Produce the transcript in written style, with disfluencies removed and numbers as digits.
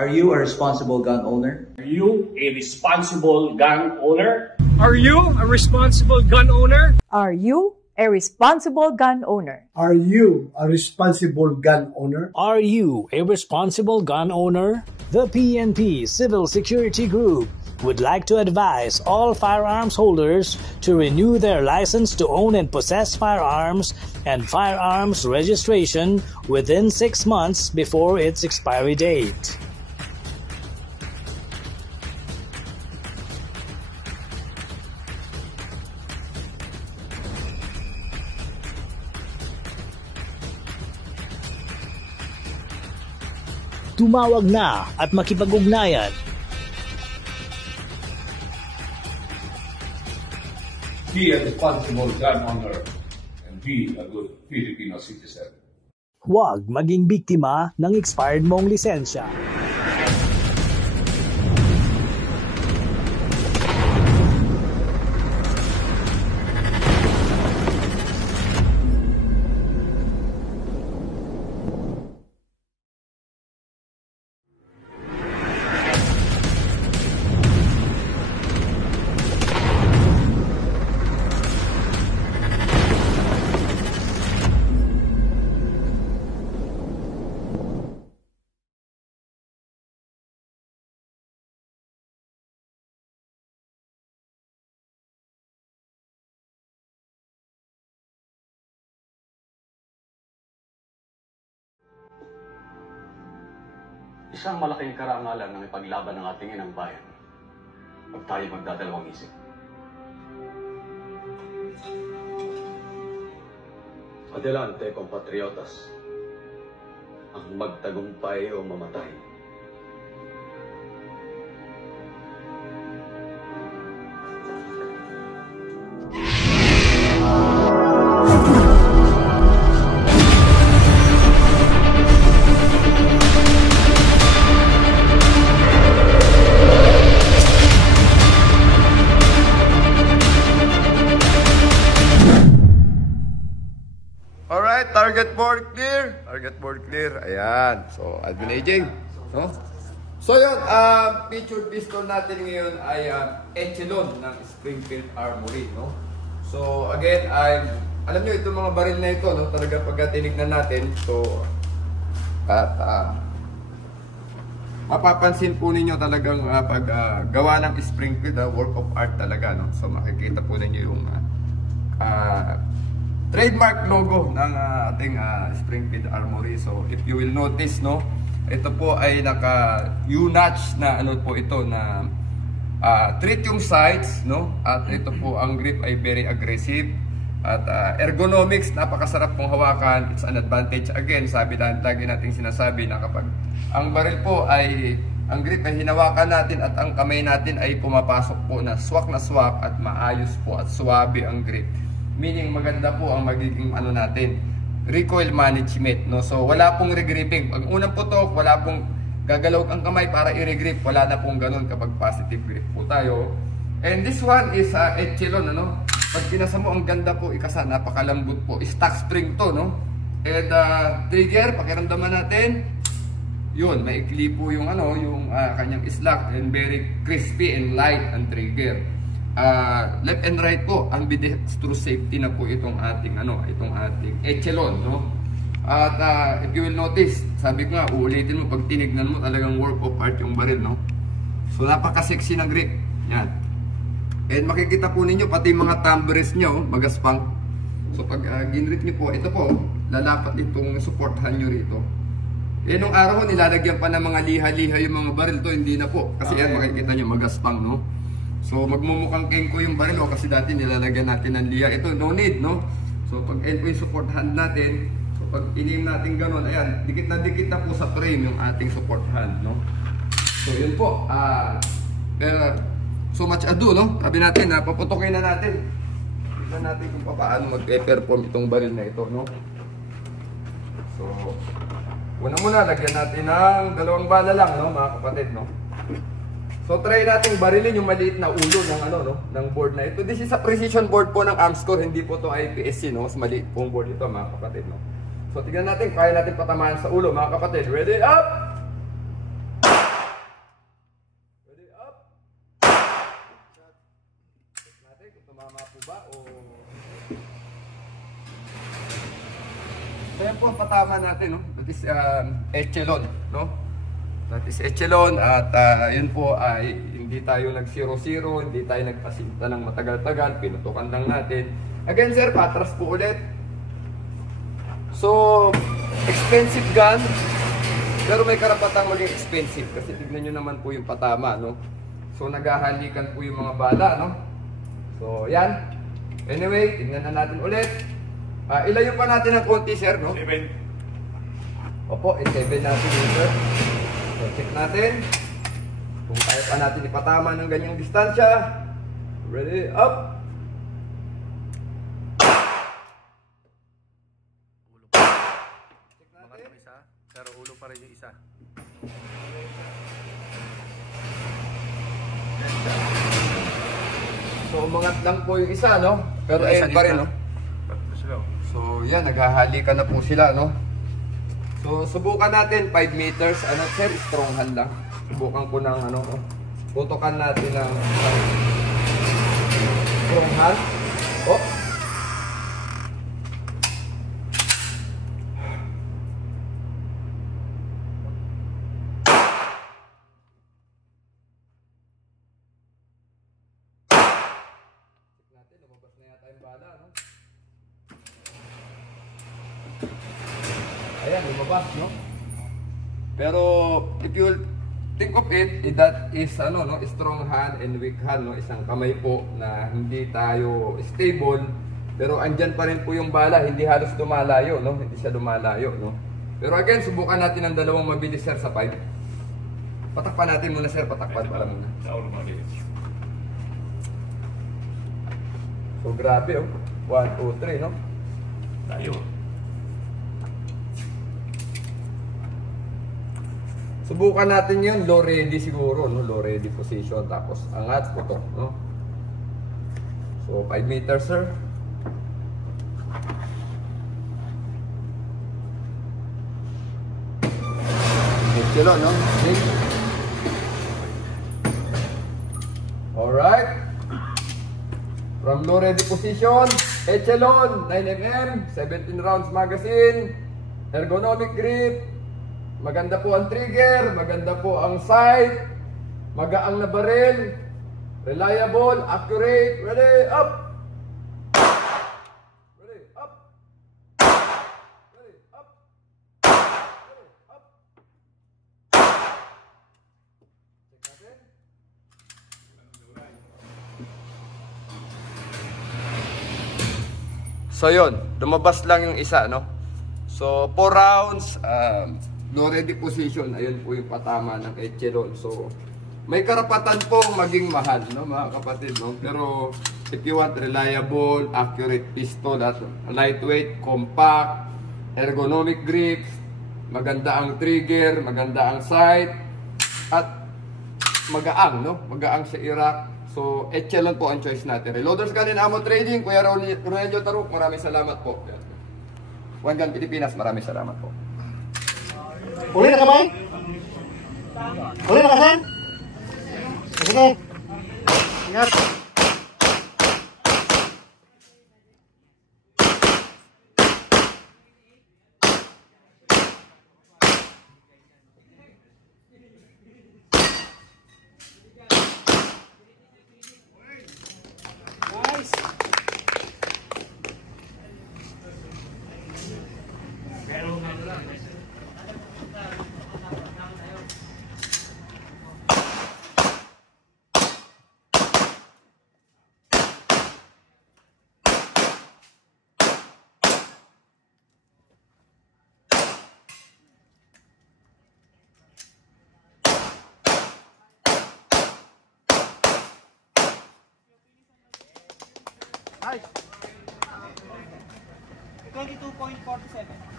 Are you a responsible gun owner? Are you a responsible gun owner? Are you a responsible gun owner? Are you a responsible gun owner? Are you a responsible gun owner? Are you a responsible gun owner? The PNP Civil Security Group would like to advise all firearms holders to renew their license to own and possess firearms and firearms registration within 6 months before its expiry date. Tumawag na at makipag-ugnayan. Be a responsible gun owner and be a good Filipino citizen. Huwag maging biktima ng expired mong lisensya. Isang malaking karangalan ng ipaglaban ng ating inang bayan pag tayo magdadalawang isip. Adelante, compatriotas. Ang magtagumpay o mamatay. Target board clear. Target board clear. Ayan. So, Admin AJ. No? So, yun. Featured pistol natin ngayon ay Echelon ng Springfield Armory. No? So, again, alam nyo, itong mga baril na ito, no? Talaga pagka tinignan natin. So, at mapapansin po ninyo talagang pag gawa ng Springfield, work of art talaga. No? So, makikita po ninyo yung trademark logo ng ating Springfield Armory. So if you will notice, no, ito po ay naka U-notch na ano po ito na tritium sights, no, at ito po ang grip ay very aggressive at ergonomics, napakasarap pong hawakan. It's an advantage again, sabi lagi nating sinasabi na kapag ang baril po ay ang grip ay hinawakan natin at ang kamay natin ay pumapasok po na swak at maayos po at suwabe ang grip. Meaning maganda po ang magiging ano natin, recoil management, no? So wala pong re-gripping. Pag unang putok, wala pong gagalaw ang kamay para i-regrip. Wala na pong ganun kapag positive grip po tayo. And this one is Echelon, ano? Pag pinasa mo, ang ganda po, ikasa, napakalambot po. Stock spring to, no? And trigger, pakiramdaman natin. Yun, maikli po yung ano, yung kanyang slot and very crispy and light ang trigger. Left and right po, ambidextrous safety na po itong ating Echelon, no? At if you will notice, sabi ko nga, uulitin mo pag tinignan mo, talagang work of art yung baril, no? So napaka-sexy na grip. Yan. And makikita po ninyo pati mga thumb rest nyo, magaspang. So pag ginrip nyo po, ito po, lalapat itong supporthan nyo rito. Eh nung araw nilalagyan pa ng mga liha-liha yung mga baril to, hindi na po. Kasi yan, makikita nyo, magaspang, no? So magmumukhang kengko yung baril, kasi dati nilalagyan natin ng liha. Ito, no need, no? So pag end po yung support hand natin, so pag inim natin ganun, ayan, dikit na po sa frame yung ating support hand, no? So yun po, so much ado, no? Sabi natin, paputokin na natin. Tignan natin kung paano mag-perform itong baril na ito, no? So, una lagyan natin ng 2 bala lang, no, mga kapatid, no? So try nating barilin yung maliit na ulo ng ng board na ito. This is a precision board po ng Armscore, hindi po to IPSC, no? Mas maliit pong board ito, mga kapatid, no? So tignan natin, kaya natin patamaan sa ulo, mga kapatid. Ready? Up! So yan po ang patama natin, no? That is echelon, no? That is echelon at yun po ay hindi tayo nag-0-0, hindi tayo nagpasinta ng matagal-tagal, pinutukan lang natin. Again sir, patras po ulit. So, expensive gun, pero may karapatang maging expensive kasi tignan nyo naman po yung patama, no? So, naghahalikan po yung mga bala, no? So, yan. Anyway, tignan na natin ulit. Ilayo pa natin ng konti, sir, no? 7. Opo, 7 natin yun, sir. So, check natin. Kung kaya pa natin ipatama ng ganyang distansya. Ready, up! Check natin. Pero ulo pa rin yung isa. So, umangat lang po yung isa, no? Pero ayun pa rin, no? So, yan, naghahalikan na po sila, no? So, subukan natin 5 meters. Ano, sir? Strong hand lang. Subukan ko ng, ano, putukan natin ng strong hand. Oh! Natin, lumabas na yata yung bala, no? Ayan, lumabas, no? Pero, if you think of it, that is, ano, no? Strong hand and weak hand, no? Isang kamay po na hindi tayo stable. Pero, andyan pa rin po yung bala. Hindi halos dumalayo, no? Hindi siya dumalayo, no? Pero again, subukan natin ang dalawang mabilis, sir, sa 5. Patakpan natin muna, sir. Patakpan para muna. Sa ulo mabilis. So, grabe, oh. 1, 2, 3, no? Tayo. Subukan natin yun, low ready siguro, no? Low ready position, tapos angat, putok, no? So, 5 meters, sir. Echelon, no? Alright. From low ready position, echelon, 9mm, 17 rounds magazine, ergonomic grip, maganda po ang trigger, maganda po ang sight, magaang na baril, reliable, accurate, ready, up! Ready, up! Ready, up! Ready, up! Check natin. So yun, lumabas lang yung isa, no? So 4 rounds, low ready position, ayun po yung patama ng echelon. So may karapatan pong maging mahal, no, mga kapatid, no? Pero if you want reliable, accurate pistol at lightweight, compact, ergonomic grip, maganda ang trigger, maganda ang sight, at magaang, no? Magaang sa Iraq. So, echelon po ang choice natin. Reloaders Gun and Ammo Trading, Kuya Ronelio Taruk, maraming salamat po. One Gun Pilipinas, maraming salamat po. Uli na kamay? Uli na kasan? Sige. Ingat. Nice. 22.47.